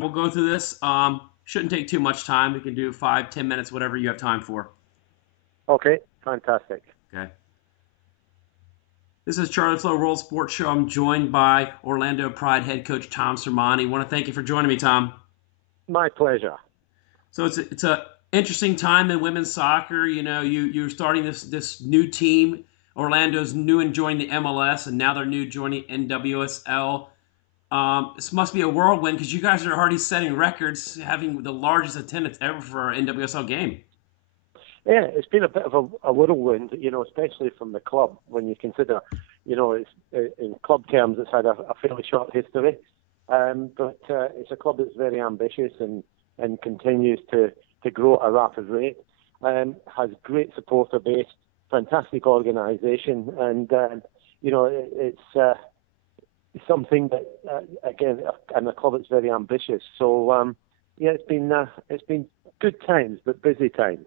We'll go through this. Shouldn't take too much time. We can do 5, 10 minutes, whatever you have time for. Okay, fantastic. Okay. This is Charlie Flowe World Sports Show. I'm joined by Orlando Pride head coach Tom Sermanni. I want to thank you for joining me, Tom. My pleasure. So it's a interesting time in women's soccer. You know, you're starting this new team. Orlando's new and joining the MLS, and now they're new joining NWSL. This must be a whirlwind because you guys are already setting records, having the largest attendance ever for an NWSL game. Yeah, it's been a bit of a whirlwind, especially from the club when you consider, it's in club terms it's had a fairly short history, but it's a club that's very ambitious and continues to grow at a rapid rate. Has great supporter base, fantastic organisation, and it's something that again, and a club that's very ambitious. So yeah, it's been good times, but busy times.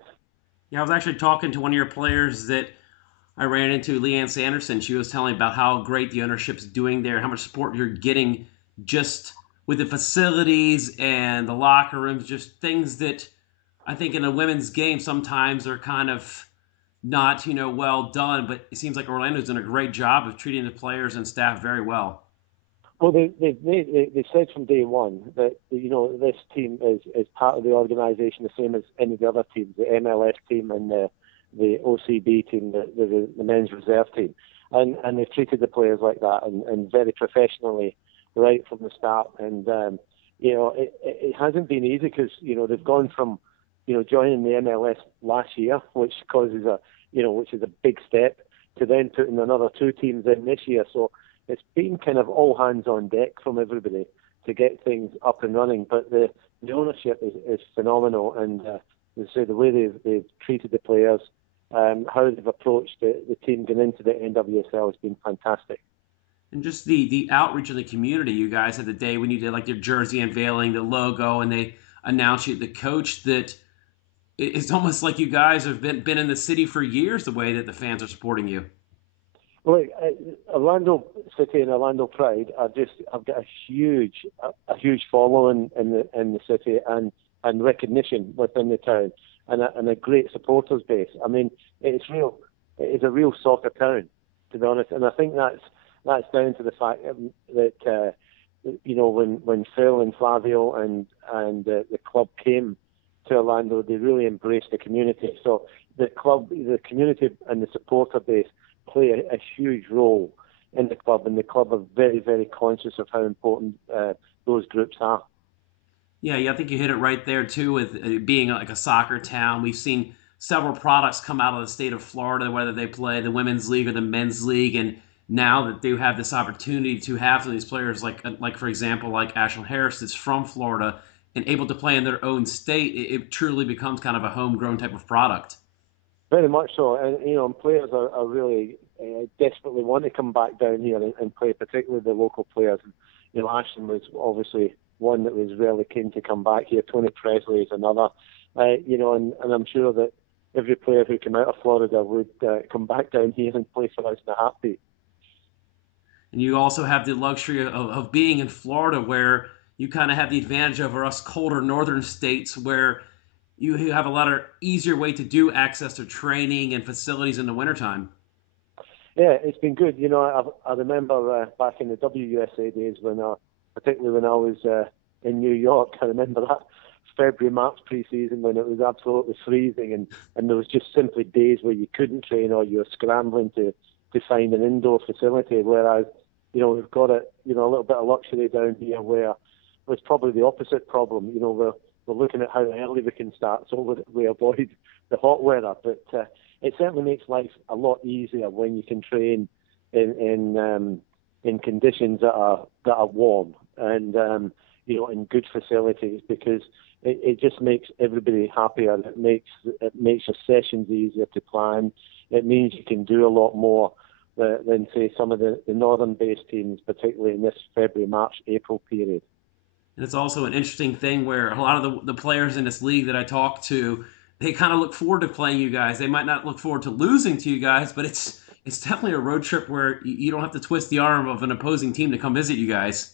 Yeah, I was actually talking to one of your players that I ran into, Leanne Sanderson. She was telling me about how great the ownership's doing there, how much support you're getting just with the facilities and the locker rooms, just things that I think in a women's game sometimes are kind of not, well done. But it seems like Orlando's done a great job of treating the players and staff very well. Well, they said from day one that this team is part of the organisation, the same as any of the other teams, the MLS team and the OCB team, the men's reserve team, and they've treated the players like that and very professionally right from the start. And it hasn't been easy because they've gone from joining the MLS last year, which causes which is a big step, to then putting another two teams in this year. So it's been kind of all hands on deck from everybody to get things up and running. But the ownership is phenomenal, and the way they've treated the players, how they've approached the team getting into the NWSL has been fantastic. And just the outreach of the community, you guys had the day when you did like your jersey unveiling, the logo, and they announced you the coach. That it's almost like you guys have been in the city for years. The way that the fans are supporting you. Well, Orlando City and Orlando Pride have got a huge following in the city and recognition within the town and a great supporters base. I mean, it's real. It is a real soccer town, to be honest, and I think that's down to the fact that when Phil and Flavio and the club came to Orlando, they really embraced the community. So the club, the community, and the supporter base play a huge role in the club, and the club are very, very conscious of how important those groups are. Yeah, I think you hit it right there too. With being like a soccer town, we've seen several products come out of the state of Florida, whether they play the women's league or the men's league, and now that they have this opportunity to have some of these players, like for example, like Ashlyn Harris, that's from Florida and able to play in their own state, it truly becomes kind of a homegrown type of product. Very much so, and players are really desperately want to come back down here and play, particularly the local players. Ashton was obviously one that was really keen to come back here. Tony Presley is another, and I'm sure that every player who came out of Florida would come back down here and play for us in a heartbeat. And you also have the luxury of being in Florida, where you kind of have the advantage over us colder northern states, where you have a lot of easier way to do access to training and facilities in the wintertime. Yeah, it's been good. I remember back in the WUSA days particularly when I was in New York, I remember that February, March pre-season when it was absolutely freezing and there was just simply days where you couldn't train or you were scrambling to find an indoor facility. Whereas, we've got a little bit of luxury down here where it's probably the opposite problem. We're looking at how early we can start so we avoid the hot weather. But it certainly makes life a lot easier when you can train in conditions that are warm and in good facilities, because it just makes everybody happier. It makes your sessions easier to plan. It means you can do a lot more than say some of the northern-based teams, particularly in this February, March, April period. And it's also an interesting thing where a lot of the players in this league that I talk to, they kind of look forward to playing you guys. They might not look forward to losing to you guys, but it's definitely a road trip where you don't have to twist the arm of an opposing team to come visit you guys.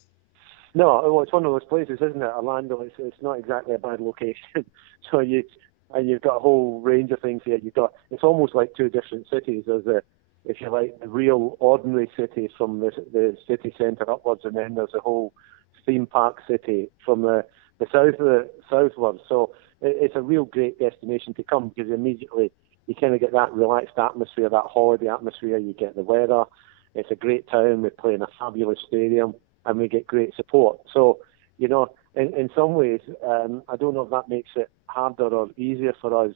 No, well, it's one of those places, isn't it? Orlando. It's not exactly a bad location. So you've got a whole range of things here. It's almost like two different cities. There's if you like, the real ordinary city from the city centre upwards, and then there's a whole theme park city from the southwards. So it's a real great destination to come because immediately you kind of get that relaxed atmosphere, that holiday atmosphere. You get the weather. It's a great town. We play in a fabulous stadium, and we get great support. So, in some ways, I don't know if that makes it harder or easier for us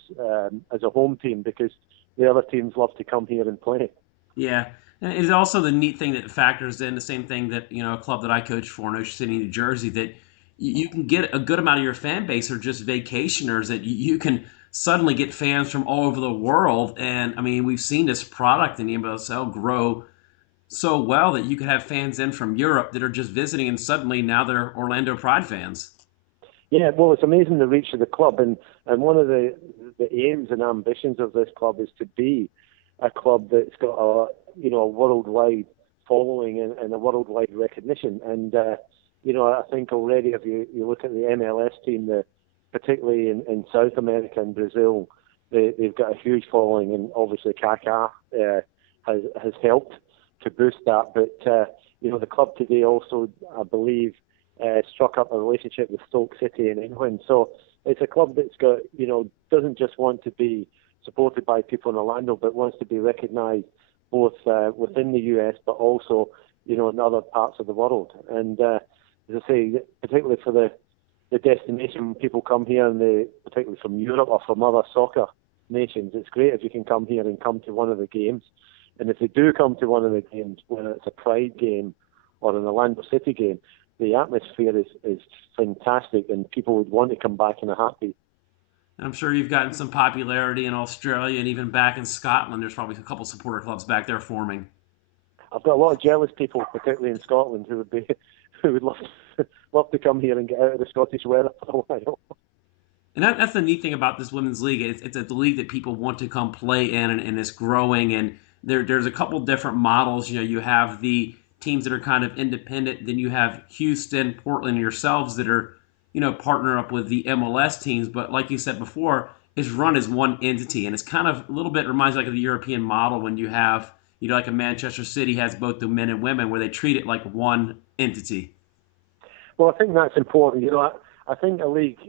as a home team because the other teams love to come here and play. Yeah. And it's also the neat thing that factors in the same thing that, a club that I coach for in Ocean City, New Jersey, that you can get a good amount of your fan base are just vacationers, that you can suddenly get fans from all over the world. And I mean, we've seen this product in the NWSL grow so well that you could have fans in from Europe that are just visiting, and suddenly now they're Orlando Pride fans. Yeah, well, it's amazing the reach of the club, and one of the aims and ambitions of this club is to be a club that's got a worldwide following and a worldwide recognition. And I think already if you look at the MLS team, particularly in South America and Brazil, they've got a huge following, and obviously Kaká has helped to boost that. But the club today also, I believe, struck up a relationship with Stoke City in England. So it's a club that's got doesn't just want to be supported by people in Orlando, but wants to be recognised both within the US, but also in other parts of the world. And as I say, particularly for the destination, when people come here, and particularly from Europe or from other soccer nations, it's great if you can come here and come to one of the games. And if they do come to one of the games, whether it's a Pride game or an Orlando City game, the atmosphere is fantastic, and people would want to come back in a heartbeat. I'm sure you've gotten some popularity in Australia and even back in Scotland. There's probably a couple supporter clubs back there forming. I've got a lot of jealous people, particularly in Scotland, who would love to come here and get out of the Scottish weather for a while. And that's the neat thing about this women's league. It's a league that people want to come play in, and it's growing. And there's a couple different models. You have the teams that are kind of independent. Then you have Houston, Portland, and yourselves that are, partner up with the MLS teams. But like you said before, it's run as one entity. And it's kind of a little bit reminds me like of the European model when you have, like a Manchester City has both the men and women where they treat it like one entity. Well, I think that's important. I think a league,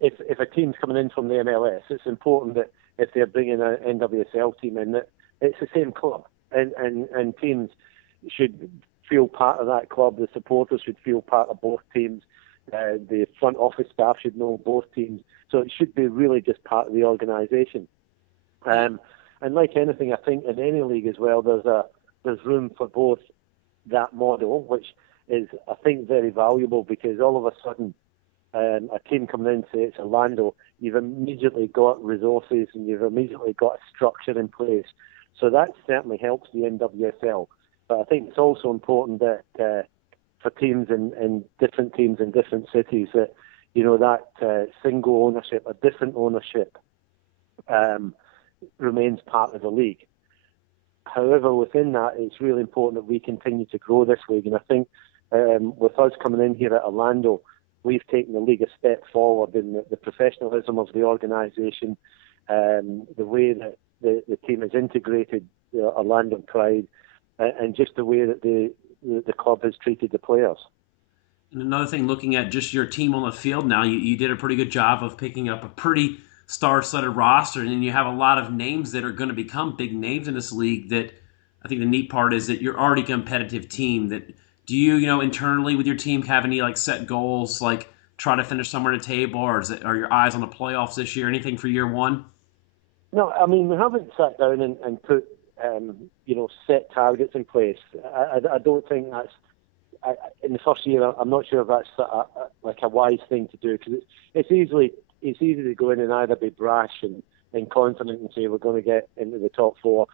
if a team's coming in from the MLS, it's important that if they're bringing an NWSL team in, that it's the same club. And teams should feel part of that club. The supporters should feel part of both teams. The front office staff should know both teams. So it should be really just part of the organisation. And like anything, I think in any league as well, there's room for both that model, which is, I think, very valuable because all of a sudden, a team coming in, say it's Orlando, you've immediately got resources and you've immediately got a structure in place. So that certainly helps the NWSL. But I think it's also important that for teams in different teams in different cities that, that single ownership, a different ownership remains part of the league. However, within that, it's really important that we continue to grow this league. And I think with us coming in here at Orlando, we've taken the league a step forward in the professionalism of the organisation, the way that the team has integrated Orlando Pride, and just the way that the club has treated the players. And another thing, looking at just your team on the field now, you did a pretty good job of picking up a pretty star-studded roster, and you have a lot of names that are going to become big names in this league. That I think the neat part is that you're already a competitive team. That do you, internally with your team have any like set goals, like try to finish somewhere in the table, or are your eyes on the playoffs this year? Anything for year one? No, I mean, we haven't sat down and put set targets in place. I don't think that's in the first year. I'm not sure if that's like a wise thing to do because it's easy to go in and either be brash and confident and say we're going to get into the top four.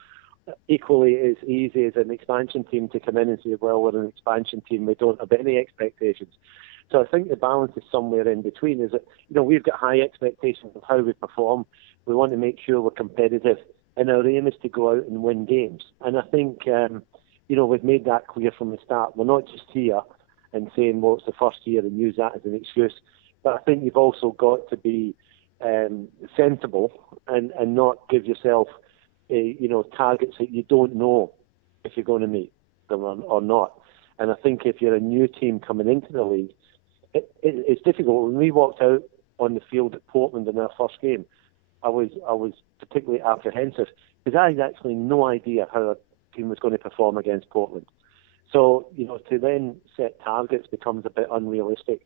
Equally, it's easy as an expansion team to come in and say, well, we're an expansion team. We don't have any expectations. So I think the balance is somewhere in between. Is that we've got high expectations of how we perform. We want to make sure we're competitive, and our aim is to go out and win games. And I think we've made that clear from the start. We're not just here and saying, well, it's the first year and use that as an excuse. But I think you've also got to be sensible and not give yourself, targets that you don't know if you're going to meet them or not. And I think if you're a new team coming into the league, it's difficult. When we walked out on the field at Portland in our first game, I was particularly apprehensive because I had actually no idea how our team was going to perform against Portland. So, to then set targets becomes a bit unrealistic.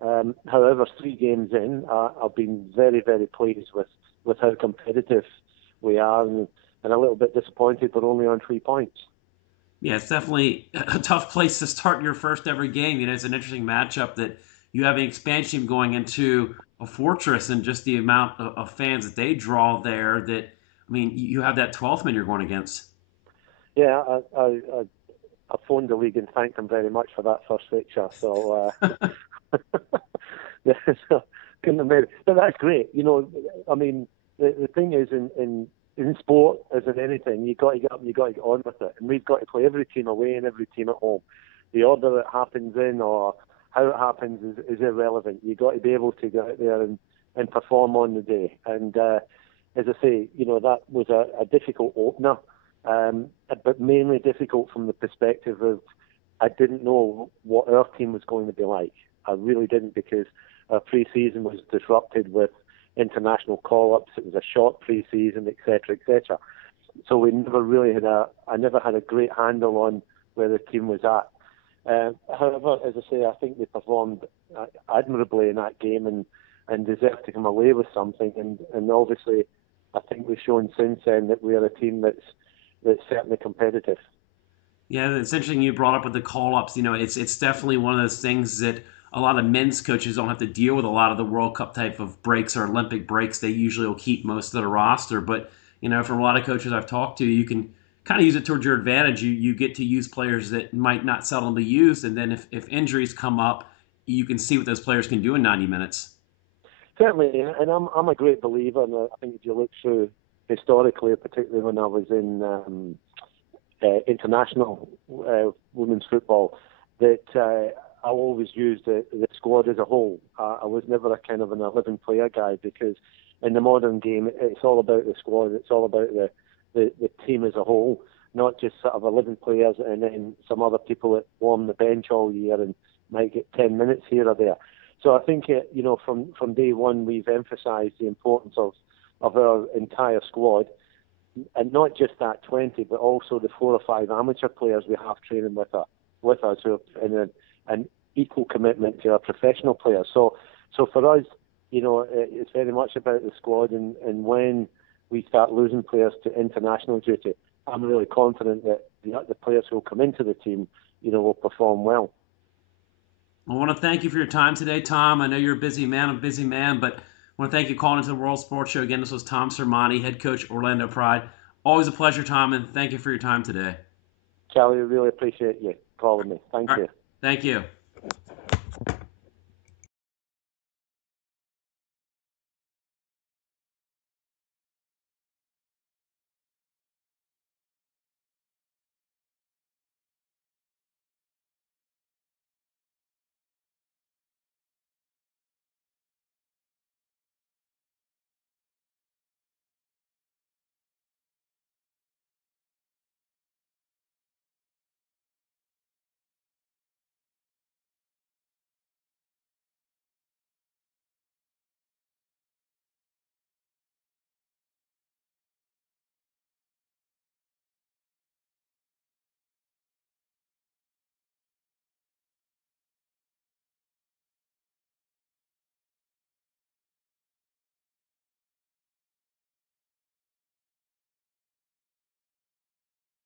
However, 3 games in, I've been very, very pleased with how competitive we are and a little bit disappointed we're only on 3 points. Yeah, it's definitely a tough place to start your first ever game. It's an interesting matchup that you have an expansion going into a fortress and just the amount of fans that they draw there that, you have that 12th man you're going against. Yeah, I phoned the league and thanked them very much for that first fixture. So, so couldn't have made it. But that's great. The thing is in sport, as in anything, you've got to get up and you've got to get on with it. And we've got to play every team away and every team at home. The order it happens in or how it happens is irrelevant. You've got to be able to get out there and perform on the day. And as I say, that was a difficult opener, but mainly difficult from the perspective of I didn't know what our team was going to be like. I really didn't, because our pre-season was disrupted with international call-ups. It was a short pre-season, etc., etc. So we never really I never had a great handle on where the team was at. However, as I say, I think they performed admirably in that game and deserved to come away with something. And obviously, I think we've shown since then that we are a team that's certainly competitive. Yeah, it's interesting you brought up with the call-ups. It's definitely one of those things that a lot of men's coaches don't have to deal with a lot of the World Cup type of breaks or Olympic breaks. They usually will keep most of the roster. But, for a lot of coaches I've talked to, you can kind of use it towards your advantage. You get to use players that might not seldom be used. And then if injuries come up, you can see what those players can do in 90 minutes. Certainly, and I'm a great believer, and I think if you look through historically, particularly when I was in international women's football, that I always used the squad as a whole. I was never a kind of an 11-player guy, because in the modern game, it's all about the squad. It's all about the team as a whole, not just sort of 11 players and then some other people that warm the bench all year and might get 10 minutes here or there. So I think, from day one, we've emphasised the importance of our entire squad, and not just that 20, but also the 4 or 5 amateur players we have training with us who are in an equal commitment to our professional players. So for us, it's very much about the squad, and when we start losing players to international duty, I'm really confident that the players who will come into the team, will perform well. I want to thank you for your time today, Tom. I know you're a busy man, but I want to thank you for calling into the World Sports Show. Again, this was Tom Sermanni, head coach, Orlando Pride. Always a pleasure, Tom, and thank you for your time today. Charlie, I really appreciate you calling me. Thank you. Thank you.